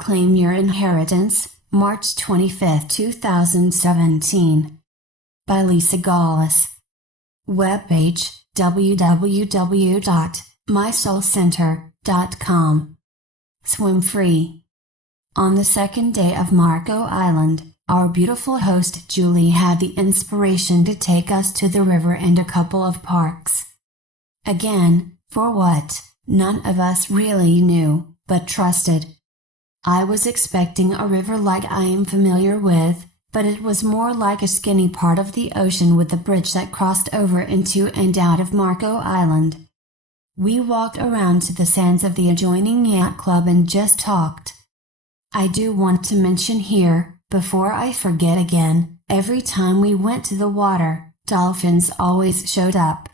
Claim Your Inheritance, March 25, 2017. By Lisa Gawlas. Webpage, www.mysoulcenter.com. Swim free. On the second day of Marco Island, our beautiful host Julie had the inspiration to take us to the river and a couple of parks. Again, for what, none of us really knew, but trusted. I was expecting a river like I am familiar with, but it was more like a skinny part of the ocean with a bridge that crossed over into and out of Marco Island. We walked around to the sands of the adjoining yacht club and just talked. I do want to mention here, before I forget again, every time we went to the water, dolphins always showed up.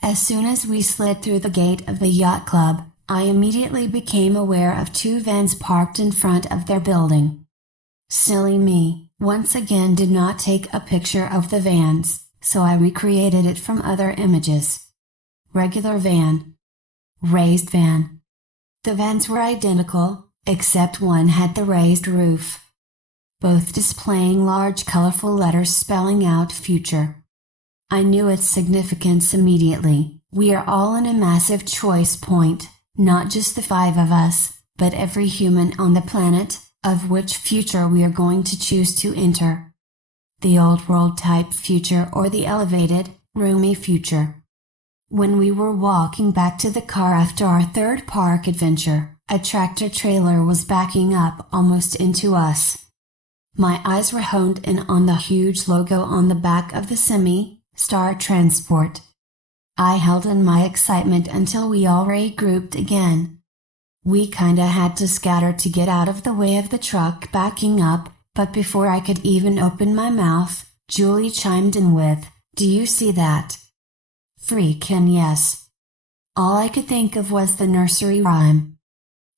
As soon as we slid through the gate of the yacht club, I immediately became aware of two vans parked in front of their building. Silly me, once again did not take a picture of the vans, so I recreated it from other images. Regular van. Raised van. The vans were identical, except one had the raised roof. Both displaying large colorful letters spelling out future. I knew its significance immediately. We are all in a massive choice point, not just the five of us, but every human on the planet, of which future we are going to choose to enter. The old world type future or the elevated, roomy future. When we were walking back to the car after our third park adventure, a tractor trailer was backing up almost into us. My eyes were honed in on the huge logo on the back of the semi, Star Transport. I held in my excitement until we all regrouped again. We kinda had to scatter to get out of the way of the truck backing up, but before I could even open my mouth, Julie chimed in with, "Do you see that?" Freakin' yes. All I could think of was the nursery rhyme.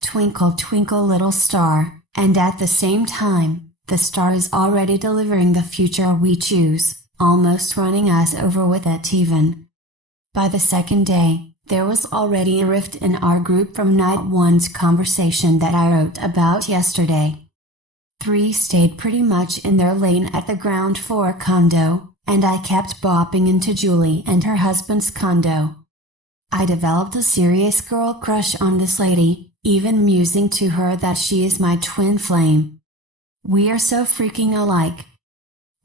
Twinkle twinkle little star, and at the same time, the star is already delivering the future we choose, almost running us over with it even. By the second day, there was already a rift in our group from night one's conversation that I wrote about yesterday. 3 stayed pretty much in their lane at the ground floor condo, and I kept bopping into Julie and her husband's condo. I developed a serious girl crush on this lady, even musing to her that she is my twin flame. We are so freaking alike.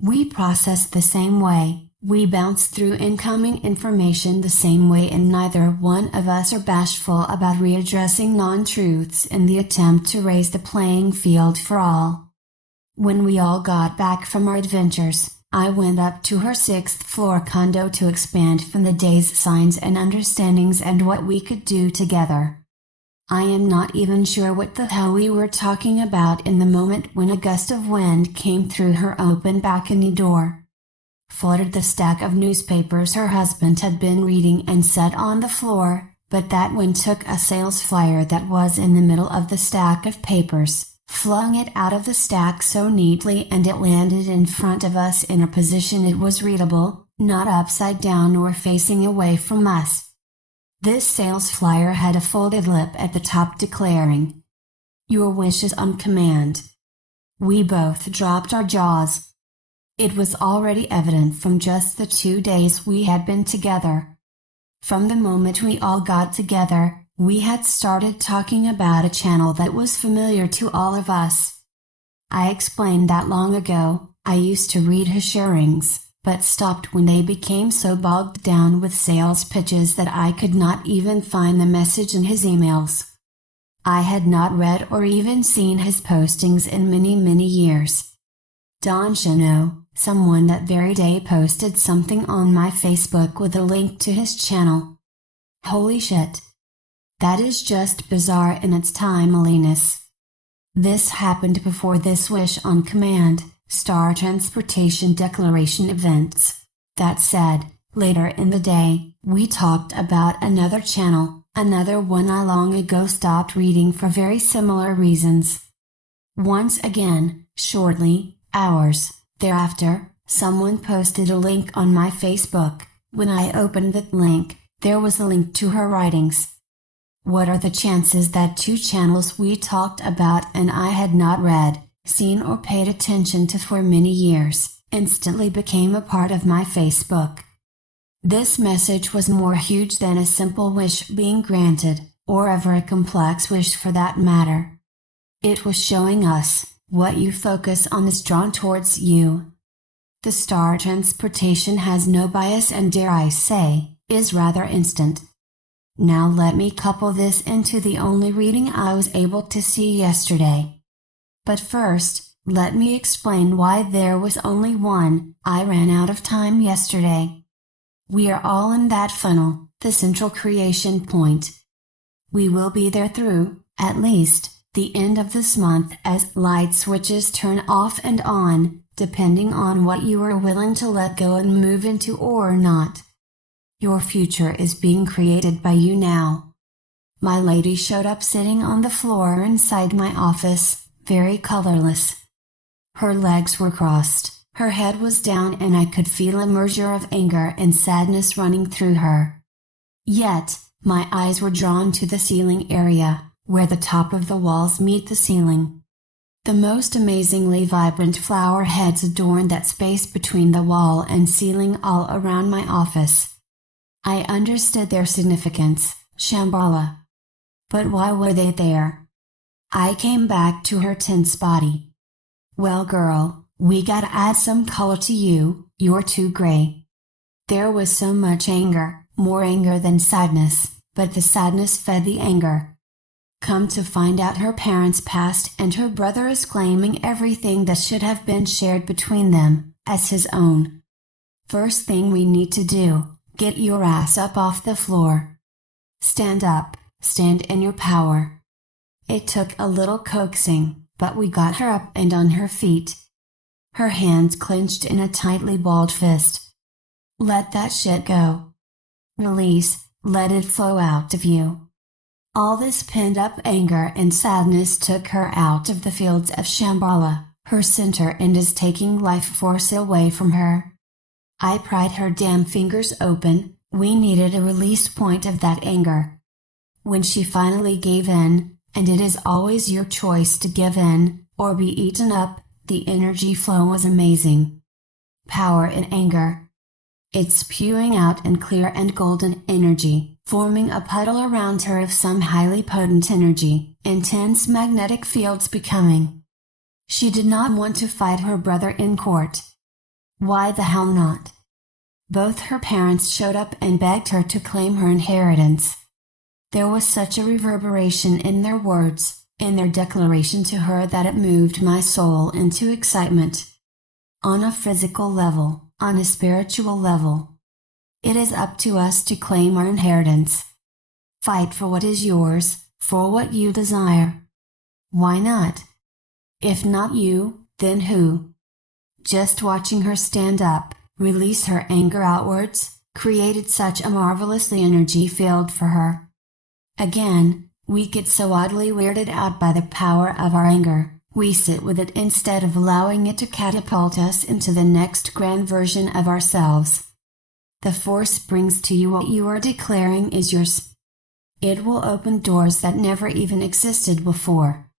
We process the same way. We bounce through incoming information the same way, and neither one of us are bashful about readdressing non-truths in the attempt to raise the playing field for all. When we all got back from our adventures, I went up to her 6th floor condo to expand from the day's signs and understandings and what we could do together. I am not even sure what the hell we were talking about in the moment when a gust of wind came through her open balcony door. Fluttered the stack of newspapers her husband had been reading and set on the floor, but that one took a sales flyer that was in the middle of the stack of papers, flung it out of the stack so neatly, and it landed in front of us in a position it was readable, not upside down or facing away from us. This sales flyer had a folded lip at the top declaring, "Your wishes on command." We both dropped our jaws. It was already evident from just the 2 days we had been together. From the moment we all got together, we had started talking about a channel that was familiar to all of us. I explained that long ago, I used to read his sharings, but stopped when they became so bogged down with sales pitches that I could not even find the message in his emails. I had not read or even seen his postings in many years. Don Chino, someone that very day, posted something on my Facebook with a link to his channel. Holy shit. That is just bizarre in its timeliness. This happened before this Wish on Command, Star Transportation Declaration events. That said, later in the day, we talked about another channel, another one I long ago stopped reading for very similar reasons. Once again, shortly, hours thereafter, someone posted a link on my Facebook. When I opened that link, there was a link to her writings. What are the chances that 2 channels we talked about and I had not read, seen or paid attention to for many years, instantly became a part of my Facebook? This message was more huge than a simple wish being granted, or ever a complex wish for that matter. It was showing us, what you focus on is drawn towards you. The star transportation has no bias and, dare I say, is rather instant. Now let me couple this into the only reading I was able to see yesterday. But first, let me explain why there was only one. I ran out of time yesterday. We are all in that funnel, the central creation point. We will be there through, at least, the end of this month as light switches turn off and on, depending on what you are willing to let go and move into or not. Your future is being created by you now. My lady showed up sitting on the floor inside my office, very colorless. Her legs were crossed, her head was down, and I could feel a merger of anger and sadness running through her. Yet, my eyes were drawn to the ceiling area, where the top of the walls meet the ceiling. The most amazingly vibrant flower heads adorned that space between the wall and ceiling all around my office. I understood their significance, Shambhala. But why were they there? I came back to her tense body. Well girl, we gotta add some color to you, you're too gray. There was so much anger, more anger than sadness, but the sadness fed the anger. Come to find out, her parents passed and her brother is claiming everything that should have been shared between them, as his own. First thing we need to do, get your ass up off the floor. Stand up, stand in your power. It took a little coaxing, but we got her up and on her feet. Her hands clenched in a tightly balled fist. Let that shit go. Release, let it flow out of you. All this pent-up anger and sadness took her out of the fields of Shambhala, her center, and is taking life force away from her. I pried her damn fingers open. We needed a release point of that anger. When she finally gave in, and it is always your choice to give in, or be eaten up, the energy flow was amazing. Power in anger. It's spewing out in clear and golden energy, forming a puddle around her of some highly potent energy, intense magnetic fields becoming. She did not want to fight her brother in court. Why the hell not? Both her parents showed up and begged her to claim her inheritance. There was such a reverberation in their words, in their declaration to her, that it moved my soul into excitement. On a physical level, on a spiritual level. It is up to us to claim our inheritance. Fight for what is yours, for what you desire. Why not? If not you, then who? Just watching her stand up, release her anger outwards, created such a marvelously energy field for her. Again, we get so oddly weirded out by the power of our anger. We sit with it instead of allowing it to catapult us into the next grand version of ourselves. The force brings to you what you are declaring is yours. It will open doors that never even existed before.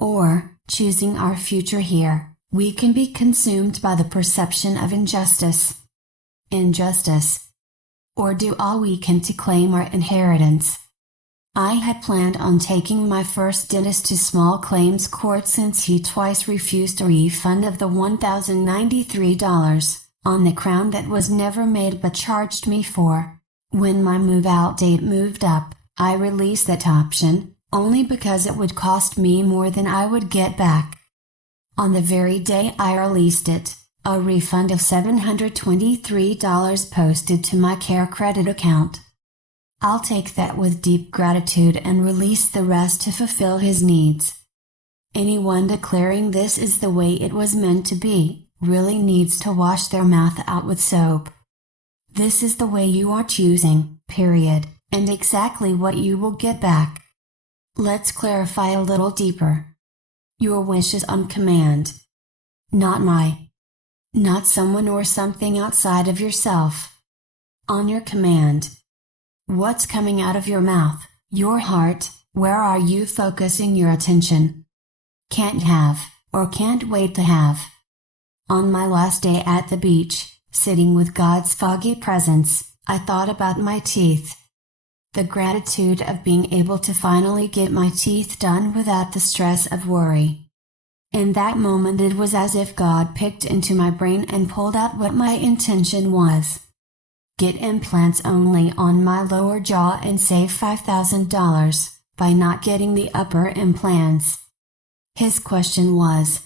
Or, choosing our future here, we can be consumed by the perception of injustice. Or do all we can to claim our inheritance. I had planned on taking my first dentist to small claims court since he twice refused a refund of the $1,093 on the crown that was never made but charged me for. When my move-out date moved up, I released that option, only because it would cost me more than I would get back. On the very day I released it, a refund of $723 posted to my Care Credit account. I'll take that with deep gratitude and release the rest to fulfill his needs. Anyone declaring this is the way it was meant to be, really needs to wash their mouth out with soap. This is the way you are choosing, period, and exactly what you will get back. Let's clarify a little deeper. Your wish is on command. Not someone or something outside of yourself. On your command. What's coming out of your mouth, Your heart, where are you focusing your attention? Can't have, or can't wait to have. On my last day at the beach, sitting with God's foggy presence, I thought about my teeth. The gratitude of being able to finally get my teeth done without the stress of worry. In that moment it was as if God picked into my brain and pulled out what my intention was. Get implants only on my lower jaw and save $5,000, by not getting the upper implants. His question was,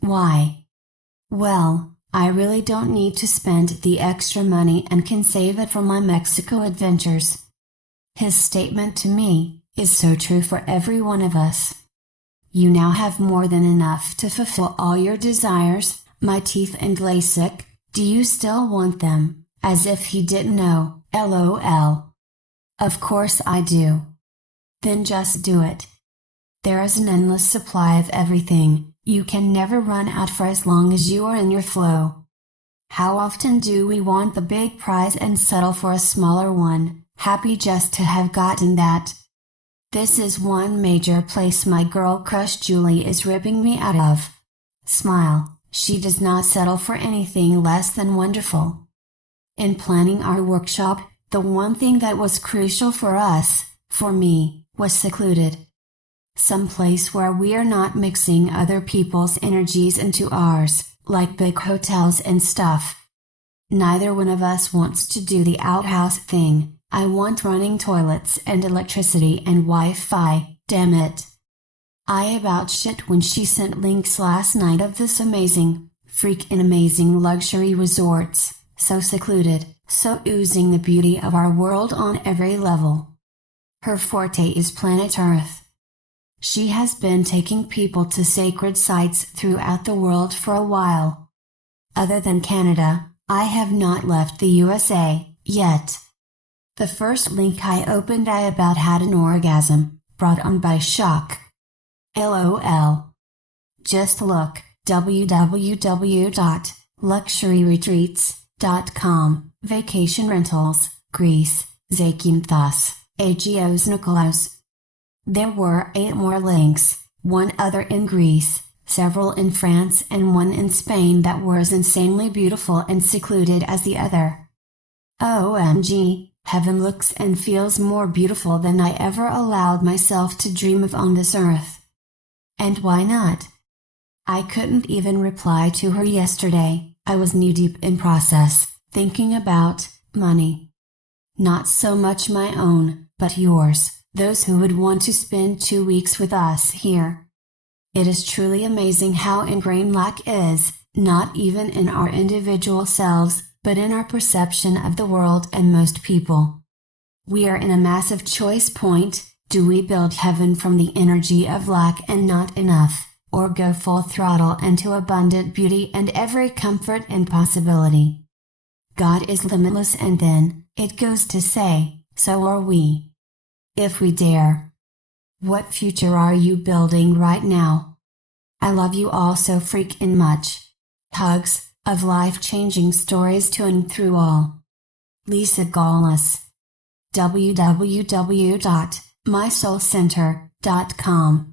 why? Well, I really don't need to spend the extra money and can save it for my Mexico adventures. His statement to me is so true for every one of us. You now have more than enough to fulfill all your desires. My teeth and LASIK, do you still want them? As if he didn't know, LOL. Of course I do. Then just do it. There is an endless supply of everything, you can never run out for as long as you are in your flow. How often do we want the big prize and settle for a smaller one, happy just to have gotten that? This is one major place my girl crush Julie is ripping me out of. Smile, she does not settle for anything less than wonderful. In planning our workshop, the one thing that was crucial for us, for me, was secluded. Some place where we are not mixing other people's energies into ours, like big hotels and stuff. Neither one of us wants to do the outhouse thing. I want running toilets and electricity and Wi-Fi, damn it. I about shit when she sent links last night of this freaking amazing luxury resorts, so secluded, so oozing the beauty of our world on every level. Her forte is planet Earth. She has been taking people to sacred sites throughout the world for a while. Other than Canada, I have not left the USA, yet. The first link I opened I about had an orgasm, brought on by shock. LOL. Just look, www.luxuryretreats.com, vacation rentals, Greece, Zakynthos, Agios Nikolaos. There were 8 more links, one other in Greece, several in France and one in Spain that were as insanely beautiful and secluded as the other. OMG. Heaven looks and feels more beautiful than I ever allowed myself to dream of on this earth. And why not? I couldn't even reply to her yesterday, I was knee-deep in process, thinking about money. Not so much my own, but yours, those who would want to spend 2 weeks with us here. It is truly amazing how ingrained lack is, not even in our individual selves, but in our perception of the world and most people. We are in a massive choice point. Do we build heaven from the energy of lack and not enough, or go full throttle into abundant beauty and every comfort and possibility? God is limitless, and then, it goes to say, so are we. If we dare. What future are you building right now? I love you all so freaking much. Hugs. Of life-changing stories to and through all. Lisa Gawlas. www.mysoulcenter.com